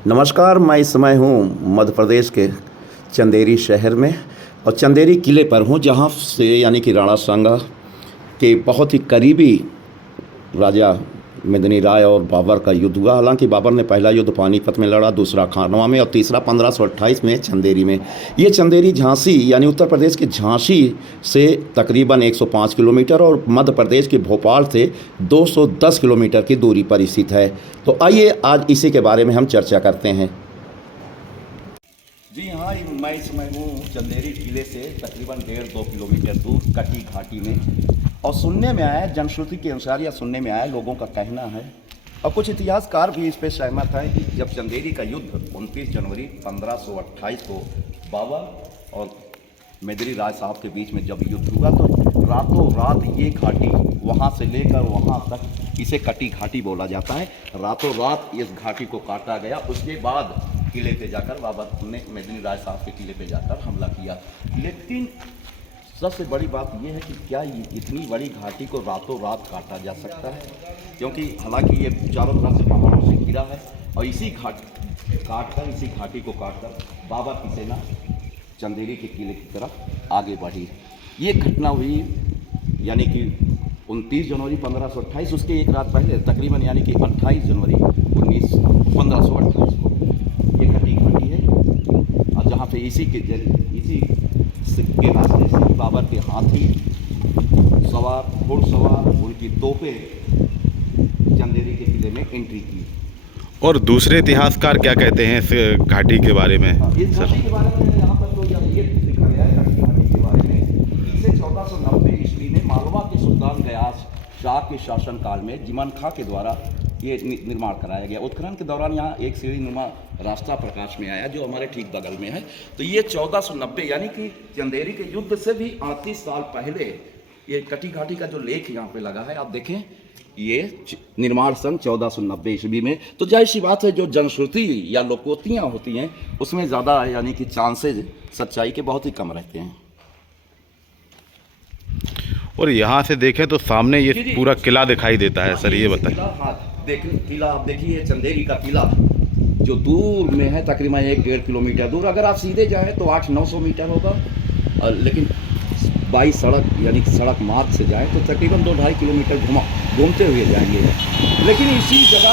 नमस्कार, मैं इस समय हूँ मध्य प्रदेश के चंदेरी शहर में और चंदेरी किले पर हूँ, जहाँ से यानी कि राणा सांगा के बहुत ही करीबी राजा मेदिनी राय और बाबर का युद्ध हुआ। हालांकि बाबर ने पहला युद्ध पानीपत में लड़ा, दूसरा खानवा में और तीसरा 1528 में चंदेरी में। ये चंदेरी झांसी यानी उत्तर प्रदेश के झांसी से तकरीबन 105 किलोमीटर और मध्य प्रदेश के भोपाल से 210 किलोमीटर की दूरी पर स्थित है। तो आइए आज इसी के बारे में हम चर्चा करते हैं। जी हाँ, मैं इस समय हूँ चंदेरी किले से तकरीबन 1.5-2 किलोमीटर दूर कटी घाटी में। और सुनने में आया, जनश्रुति के अनुसार या सुनने में आया, लोगों का कहना है और कुछ इतिहासकार भी इस पर सहमत हैं कि जब चंदेरी का युद्ध 29 जनवरी 1528 को बाबर और मेदिनी राय साहब के बीच में जब युद्ध हुआ तो रातों रात ये घाटी वहाँ से लेकर वहाँ तक, इसे कटी घाटी बोला जाता है, रातों रात इस घाटी को काटा गया। उसके बाद किले पे जाकर बाबर ने मेदिनी राय साहब के किले पे जाकर हमला किया। लेकिन सबसे बड़ी बात यह है कि क्या इतनी बड़ी घाटी को रातों रात काटा जा सकता है, क्योंकि हालांकि ये चारों तरफ से पहाड़ों से घिरा है और इसी घाटी को काटकर बाबर की सेना चंदेरी के किले की तरफ आगे बढ़ी। ये घटना हुई यानी कि 29 जनवरी 1528, उसके एक रात पहले तकरीबन यानी कि 28 जनवरी 1528 को ये कटी घाटी है। और जहाँ पे इसी के रास्ते से बाबर के हाथी सवार, घुड़सवार, उनकी तोपें चंदेरी के किले में एंट्री की। और दूसरे इतिहासकार क्या कहते हैं इस घाटी के बारे में? इस घाटी के बारे में यहाँ पर तो ये लिखा गया है कटी घाटी के बारे में, इसे 1490 ईस्वी में मालवा के सुल्तान गयास शाह के शासनकाल में जिमन खां के द्वारा ये निर्माण कराया गया। उत्खनन के दौरान यहाँ एक सीढ़ी नुमा रास्ता प्रकाश में आया जो हमारे ठीक बगल में है। तो ये 1490 यानी कि चंदेरी के युद्ध से भी 38 साल पहले ये कटी घाटी का जो लेख यहाँ पे लगा है, आप देखें, ये निर्माण सन 1490 ईस्वी में। तो जाहिर सी बात है, जो जनश्रुति या लोकोक्तियाँ होती हैं उसमें ज़्यादा यानी कि चांसेज सच्चाई के बहुत ही कम रहते हैं। और यहाँ से देखें तो सामने ये पूरा किला दिखाई देता है। सर ये बताएं। हाँ, किला आप देखिए, चंदेरी का किला जो दूर में है तकरीबन 1-1.5 किलोमीटर दूर। अगर आप सीधे जाएँ तो 800-900 मीटर होगा, लेकिन बाई सड़क यानी सड़क मार्ग से जाएँ तो तकरीबन 2-2.5 किलोमीटर घूमते हुए जाएंगे। लेकिन इसी जगह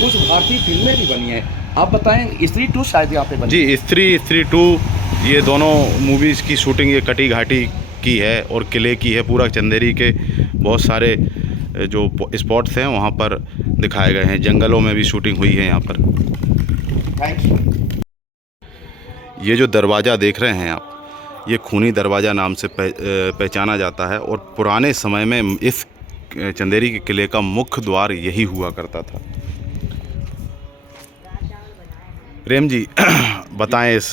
कुछ भारतीय फिल्में भी बनी हैं। आप बताएं, स्त्री 2 शायद यहाँ पे बनी? जी, स्त्री 2, ये दोनों मूवीज़ की शूटिंग ये कटी घाटी की है और किले की है। पूरा चंदेरी के बहुत सारे जो स्पॉट्स हैं वहाँ पर दिखाए गए हैं। जंगलों में भी शूटिंग हुई है यहाँ पर। Thank you. ये जो दरवाज़ा देख रहे हैं आप, ये खूनी दरवाज़ा नाम से पहचाना जाता है और पुराने समय में इस चंदेरी के किले का मुख्य द्वार यही हुआ करता था। प्रेम जी बताएं इस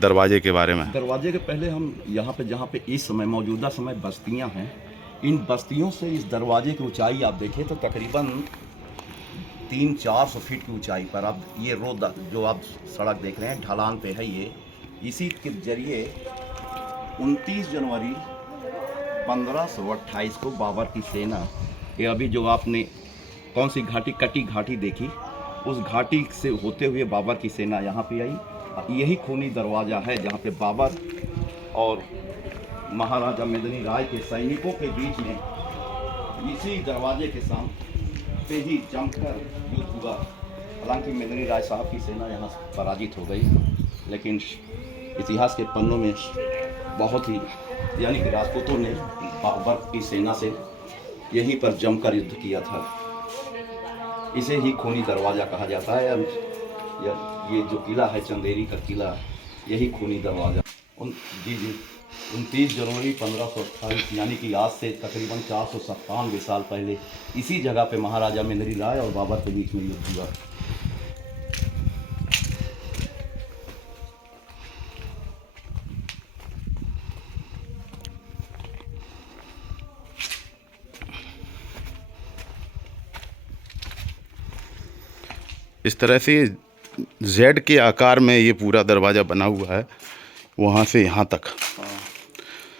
दरवाजे के बारे में। दरवाजे के पहले हम यहाँ पे, जहाँ पे इस समय मौजूदा समय बस्तियाँ हैं, इन बस्तियों से इस दरवाजे की ऊंचाई आप देखें तो तकरीबन 300-400 फीट की ऊंचाई पर। अब ये रोड जो आप सड़क देख रहे हैं ढलान पे है, ये इसी के जरिए 29 जनवरी 1528 को बाबर की सेना, ये अभी जो आपने कौन सी घाटी, कटी घाटी देखी, उस घाटी से होते हुए बाबर की सेना यहाँ पे आई। यही खूनी दरवाज़ा है जहाँ पे बाबर और महाराजा मेदिनी राय के सैनिकों के बीच में इसी दरवाजे के सामने ही जमकर युद्ध हुआ। हालांकि मेदिनी राय साहब की सेना यहाँ पराजित हो गई, लेकिन इतिहास के पन्नों में बहुत ही यानी कि राजपूतों ने बाबर की सेना से यहीं पर जमकर युद्ध किया था। इसे ही खूनी दरवाज़ा कहा जाता है। ये जो किला है चंदेरी का किला, यही खूनी दरवाज़ा। 29 जनवरी 1528 यानी कि आज से तकरीबन 497 साल पहले इसी जगह पे महाराजा मेदिनी राय और बाबर के बीच में युद्ध हुआ। इस तरह से जेड के आकार में ये पूरा दरवाज़ा बना हुआ है, वहाँ से यहाँ तक।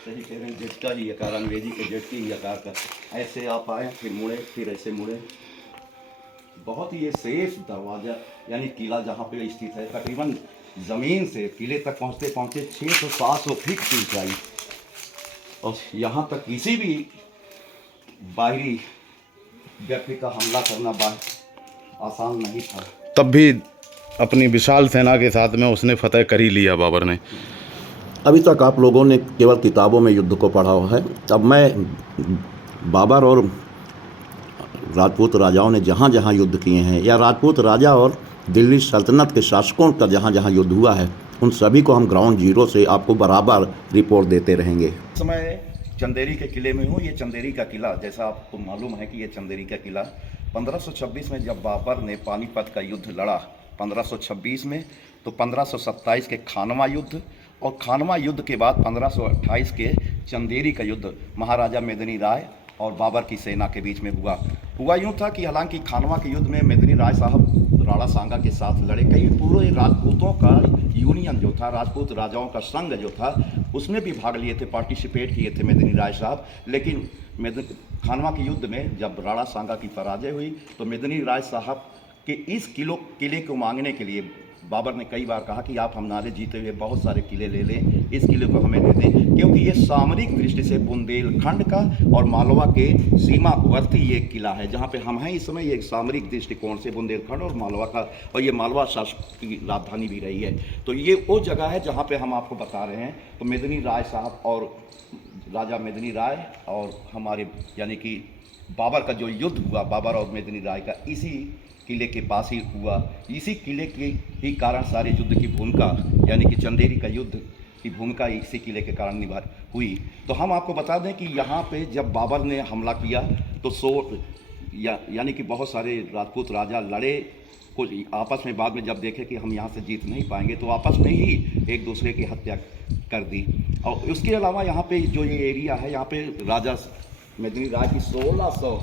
सही कह रहे हैं, जेड का ही आकार, अंग्रेजी के जेड की ही आकार का। ऐसे आप आए, फिर मुड़े, फिर ऐसे मुड़े, बहुत ही ये सेफ दरवाज़ा यानी किला जहाँ पे स्थित है, तकरीबन ज़मीन से किले तक पहुँचते पहुँचते 600-700 फीट की ऊंचाई, और यहाँ तक किसी भी बाहरी व्यक्ति का हमला करना आसान नहीं था। तब भी अपनी विशाल सेना के साथ में उसने फतह कर ही लिया बाबर ने। अभी तक आप लोगों ने केवल किताबों में युद्ध को पढ़ा हुआ है, अब मैं बाबर और राजपूत राजाओं ने जहाँ जहाँ युद्ध किए हैं, या राजपूत राजा और दिल्ली सल्तनत के शासकों का जहाँ जहाँ युद्ध हुआ है, उन सभी को हम ग्राउंड जीरो से आपको बराबर रिपोर्ट देते रहेंगे। इस समय चंदेरी के किले में हूँ। ये चंदेरी का किला, जैसा आपको मालूम है कि ये चंदेरी का किला 1526 में जब बाबर ने पानीपत का युद्ध लड़ा 1526 में, तो 1527 के खानवा युद्ध, और खानवा युद्ध के बाद 1528 के चंदेरी का युद्ध महाराजा मेदिनी राय और बाबर की सेना के बीच में हुआ यूँ था कि हालांकि खानवा के युद्ध में मेदिनी राय साहब राणा सांगा के साथ लड़े, कई पूरे राजपूतों का यूनियन जो था, राजपूत राजाओं का संघ जो था, उसमें भी भाग लिए थे, पार्टिसिपेट किए थे मेदिनी राय साहब। लेकिन खानवा के युद्ध में जब राणा सांगा की पराजय हुई, तो मेदिनी राय साहब के इस किले को मांगने के लिए बाबर ने कई बार कहा कि आप हमारे जीते हुए बहुत सारे किले ले लें, इस किले को हमें दे दें, क्योंकि ये सामरिक दृष्टि से बुंदेलखंड का और मालवा के सीमावर्ती ये किला है जहाँ पे हम हैं इस समय। ये सामरिक दृष्टिकोण से बुंदेलखंड और मालवा का, और ये मालवा शासक की राजधानी भी रही है, तो ये वो जगह है जहाँ पे हम आपको बता रहे हैं। तो मेदिनी राय साहब और राजा मेदिनी राय और हमारे यानी कि बाबर का जो युद्ध हुआ, बाबर और मेदिनी राय का, इसी किले के पास ही हुआ। इसी किले के ही कारण सारे युद्ध की भूमिका यानी कि चंदेरी का युद्ध की भूमिका इसी किले के कारण निभा हुई। तो हम आपको बता दें कि यहाँ पे जब बाबर ने हमला किया तो यानी कि बहुत सारे राजपूत राजा लड़े, कुछ आपस में बाद में जब देखे कि हम यहाँ से जीत नहीं पाएंगे, तो आपस में ही एक दूसरे की हत्या कर दी। और उसके अलावा यहाँ पे जो ये एरिया है, यहाँ पे राजा मेदिनी राय की 1600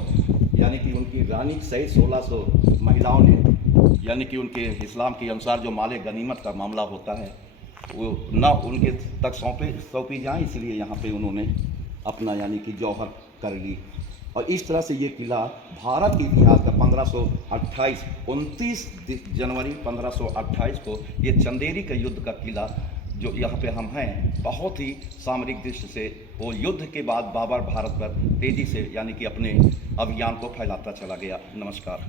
यानी कि उनकी रानी सहित 1600 महिलाओं ने, यानी कि उनके इस्लाम के अनुसार जो माले गनीमत का मामला होता है वो ना उनके तक सौंपी जाए, इसलिए यहाँ पे उन्होंने अपना यानी कि जौहर कर ली। और इस तरह से ये किला भारत के इतिहास का 29 जनवरी 1528 को ये चंदेरी का युद्ध का किला जो यहाँ पे हम हैं, बहुत ही सामरिक दृष्टि से वो युद्ध के बाद बाबर भारत पर तेज़ी से यानी कि अपने अभियान को फैलाता चला गया। नमस्कार।